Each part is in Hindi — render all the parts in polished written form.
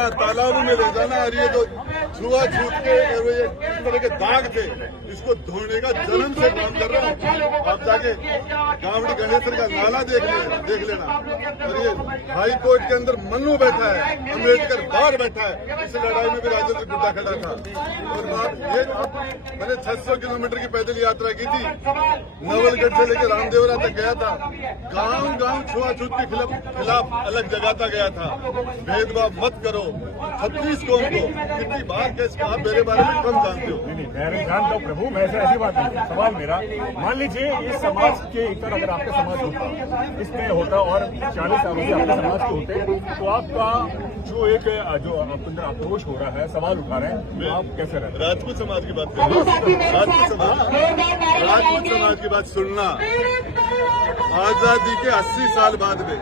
जाना, तालाबों में ले जाना, और ये जो छुआछूत के ये इस तरह के दाग थे, इसको धोने का जन्म से काम कर रहा हूँ। आप जाके गावड़ी गणेश्वर का नाला देख लेना। और ये हाई कोर्ट के अंदर मन्नू बैठा है, अम्बेडकर बाहर बैठा है। इस लड़ाई में भी राजेंद्र गुड्डा खड़ा था। और मैंने 600 किलोमीटर की पैदल यात्रा की थी, नवलगढ़ से लेकर रामदेवरा तक गया था। गांव छुआछूत के खिलाफ अलग जगाता गया था। भेदभाव मत करो। 36 कौम को कितनी बार कैसे कहा, मेरे बारे में कम जानते हो। नहीं, मैं जानता हूँ प्रभु, मैं ऐसी बात नहीं। सवाल मेरा, मान लीजिए इस समाज के इतर अगर आपका समाज होता, इसमें होता और 40 सालों से आपके समाज के होते, तो आपका जो एक जो अंदर आक्रोश हो रहा है, सवाल उठा रहे हैं, तो आप कैसे रहते? राजपूत समाज की बात कर रहे हैं। राजपूत समाज की बात सुनना। आजादी के 80 साल बाद में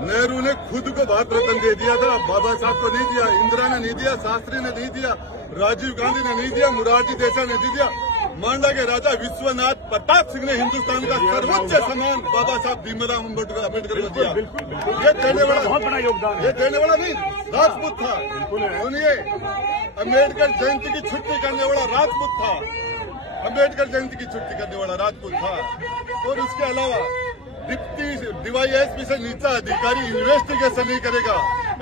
नेहरू ने खुद को भारत रत्न दे दिया था, बाबा साहब को नहीं दिया, इंदिरा ने नहीं दिया, शास्त्री ने नहीं दिया, राजीव गांधी ने नहीं दिया, मोरारजी देसाई ने नहीं दिया। मांडा के राजा विश्वनाथ प्रताप सिंह ने हिंदुस्तान का सर्वोच्च सम्मान बाबा साहब भीमराव अम्बेडकर को दिया। ये देने वाला बहुत बड़ा योगदान, ये देने वाला नहीं राजपूत था। सुनिए, अम्बेडकर जयंती की छुट्टी करने वाला राजपूत था। अम्बेडकर जयंती की छुट्टी करने वाला राजपूत था। और उसके अलावा DYSP से नीचा अधिकारी इन्वेस्टिगेशन नहीं करेगा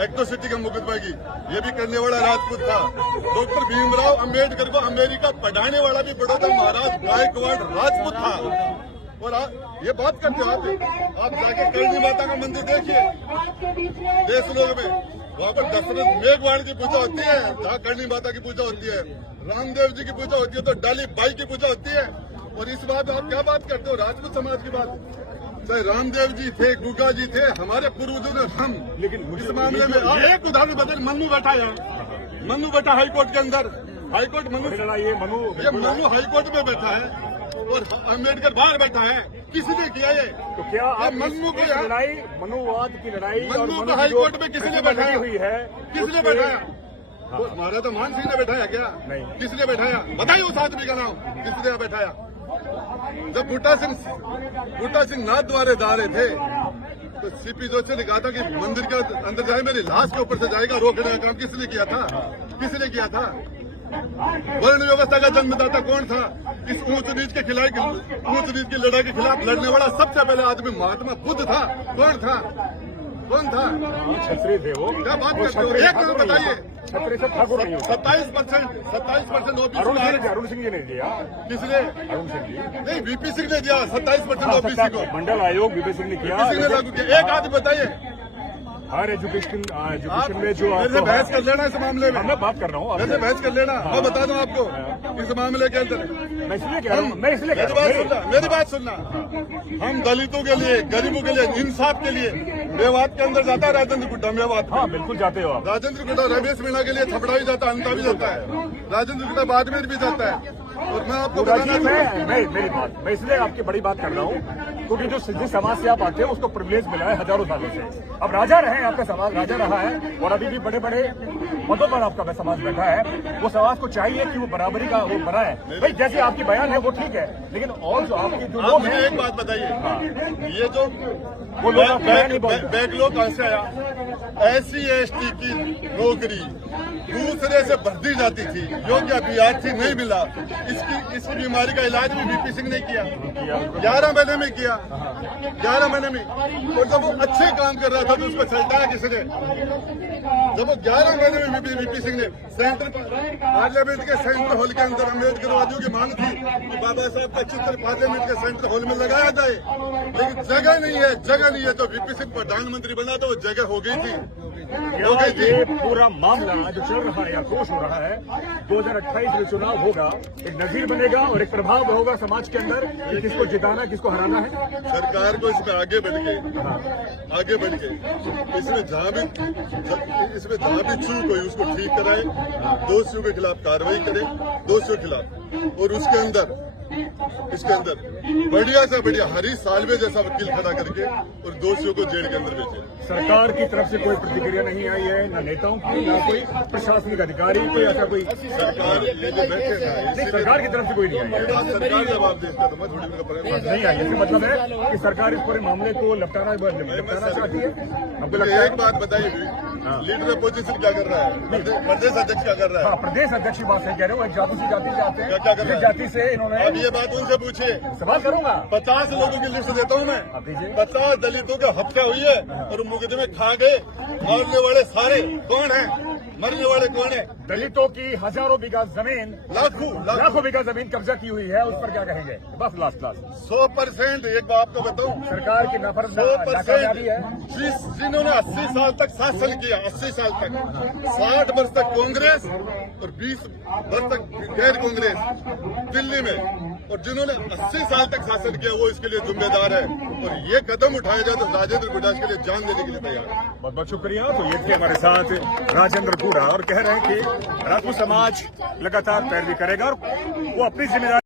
एट्रोसिटी के मुकदमा की, ये भी करने वाला राजपूत था। डॉक्टर भीमराव अम्बेडकर को अमेरिका पढ़ाने वाला भी बड़ौदा महाराज गायकवाड़ राजपूत था। और ये बात करते हो आप जाके करणी माता का मंदिर देखिए देश लोग में, वहाँ पर दशरथ मेघवाण की पूजा होती है, जहाँ करणी माता की पूजा होती है, रामदेव जी की पूजा होती है, तो डाली बाई की पूजा होती है। और इस बात में आप क्या बात करते हो राजपूत समाज की बात? चाहे रामदेव जी थे, गुगा जी थे, हमारे पूर्वजों ने, हम लेकिन इस मामले में एक उदाहरण बदल, मन्नू बैठा है, मन्नू बैठा हाईकोर्ट के अंदर, हाईकोर्ट मन्नू हाईकोर्ट में बैठा है और अम्बेडकर बाहर बैठा है। किसने किया ये? तो क्या आप मन्नू को लड़ाई, मनुवाद की लड़ाई, मन्नू को हाईकोर्ट में किसने बैठाया हुई है? किसने बैठाया? हमारा तो मान सिंह ने बैठाया क्या? नहीं। किसने बैठाया? बताइए उस आदमी का नाम, किसने बैठाया? जब बूटा सिंह नाथ द्वारे जा रहे थे, तो CP जोशी ने कहा था कि मंदिर के अंदर जाए, मेरी लाश के ऊपर से जाएगा, रोकने का काम किसने किया था? किसने किया था? वर्ण व्यवस्था का जन्मदाता कौन था? इस ऊंच नीच के खिलाफ, ऊंच नीच की लड़ाई के खिलाफ लड़ने वाला सबसे पहले आदमी महात्मा बुद्ध था। कौन था? कौन था? क्षत्रिय थे वो। क्या बात करते हो? एक नाम बताइए। 27% OBC अरुण सिंह जी ने दिया। किसने? अरुण सिंह जी नहीं, VP सिंह ने दिया 27% OBC को। मंडल आयोग VP सिंह ने किया, VP सिंह ने लागू किया। एक आदमी बताइए। हर एजुकेशन में जो मेरे से बहस कर लेना इस मामले में। मैं बात कर रहा हूँ, मेरे से बहस कर लेना। मैं बता दूं आपको इस मामले के अंदर, मैं इसलिए कह रहा हूँ, मेरी बात सुनना। हम दलितों के लिए, गरीबों के लिए, इंसाफ के लिए मेवात के अंदर जाता है राजेंद्र गुड्डा। मेवात, हाँ बिल्कुल जाते हो आप। राजेंद्र गुड्डा रमेश मीणा के लिए छपड़ा भी जाता है, अंता भी जाता है, राजेंद्र गुड्डा बाड़मेर भी जाता है। और मैं आपको मेरी बात, मैं इसलिए आपकी बड़ी बात कर रहा हूँ क्योंकि जो जिस समाज से आप आते हैं उसको प्रिविलेज मिला है हजारों सालों से। अब राजा रहे, आपका समाज राजा रहा है और अभी भी बड़े बड़े पदों पर आपका समाज बैठा है। वो समाज को चाहिए कि वो बराबरी का वो बनाए। भाई जैसे आपकी बयान है वो ठीक है, लेकिन और जो आपकी जो लोग हैं, एक बात बताइए, ये जो वो लोग बैकलॉग कहाँ से आया? SC/ST की नौकरी दूसरे से भर्ती जाती थी, योग्य अभ्यर्थी नहीं मिला। इसकी बीमारी का इलाज भी VP सिंह ने किया, 11 महीने में किया, 11 महीने में। और जब वो अच्छे काम कर रहा था तो उसको चलता है किसने? जब वो 11 महीने में VP सिंह ने सेंट्रल पार्लियामेंट के सेंट्रल हॉल के अंदर अम्बेडकरवादियों की मांग थी कि बाबा साहब का चित्र पार्लियामेंट के सेंट्रल हॉल में लगाया जाए, लेकिन जगह नहीं है, जगह नहीं है। तो VP सिंह प्रधानमंत्री बना तो वो जगह हो गई थी। ये पूरा मामला जो चल रहा है, आक्रोश हो रहा है, 2028 में चुनाव होगा, एक नजीर बनेगा और एक प्रभाव होगा समाज के अंदर कि किसको जिताना, किसको हराना है। सरकार को इसमें आगे बढ़ के इसमें जहाँ भी चूक हुई उसको ठीक कराए, दोषियों के खिलाफ कार्रवाई करे, दोषियों के खिलाफ। और इसके अंदर बढ़िया से बढ़िया हरी सालवे जैसा वकील खड़ा करके और दोषियों को जेल के अंदर भेजे। सरकार की तरफ से कोई प्रतिक्रिया नहीं आई है, न नेताओं की, न कोई प्रशासनिक अधिकारी, कोई ऐसा कोई सरकार ये जो बैठे नहीं, सरकार की तरफ से कोई नहीं आई है। सरकार जवाब देता तो मैं थोड़ी नहीं आई, इसका मतलब है कि सरकार इस पूरे मामले को निपटाना चाहती है। आपको एक बात बताइए, लीडर अपोजिशन क्या कर रहा है, प्रदेश अध्यक्ष क्या कर रहा है? हाँ, प्रदेश अध्यक्ष की बात सही कह रहे हो, एक जाति जाते हैं, क्या कर रहा है? जिस जाति से इन्होंने, अब ये बात उनसे पूछिए। सवाल करूंगा, 50 लोगों की लिस्ट देता हूँ मैं। आप दीजिए। 50 दलितों की हत्या हुई है और मुकदमे खा गए। मरने वाले सारे कौन है? मरने वाले कौन है? दलितों की हजारों बीघा जमीन, लाखों बीघा जमीन कब्जा की हुई है, उस पर क्या कहेंगे? बस लास्ट 100%। एक बात आपको बताऊं, सरकार की 100% है। जिन्होंने 80 साल तक शासन किया, 80 साल तक, 60 वर्ष तक कांग्रेस और 20 वर्ष तक गैर कांग्रेस दिल्ली में, और जिन्होंने 80 साल तक शासन किया वो इसके लिए जिम्मेदार है। और ये कदम उठाया जाए तो राजेंद्र गुड़ा के लिए जान देने के लिए तैयार है। बहुत बहुत शुक्रिया। तो ये थे हमारे साथ राजेंद्र गुड़ा और कह रहे हैं कि राजपूत समाज लगातार पैरवी करेगा और वो अपनी जिम्मेदारी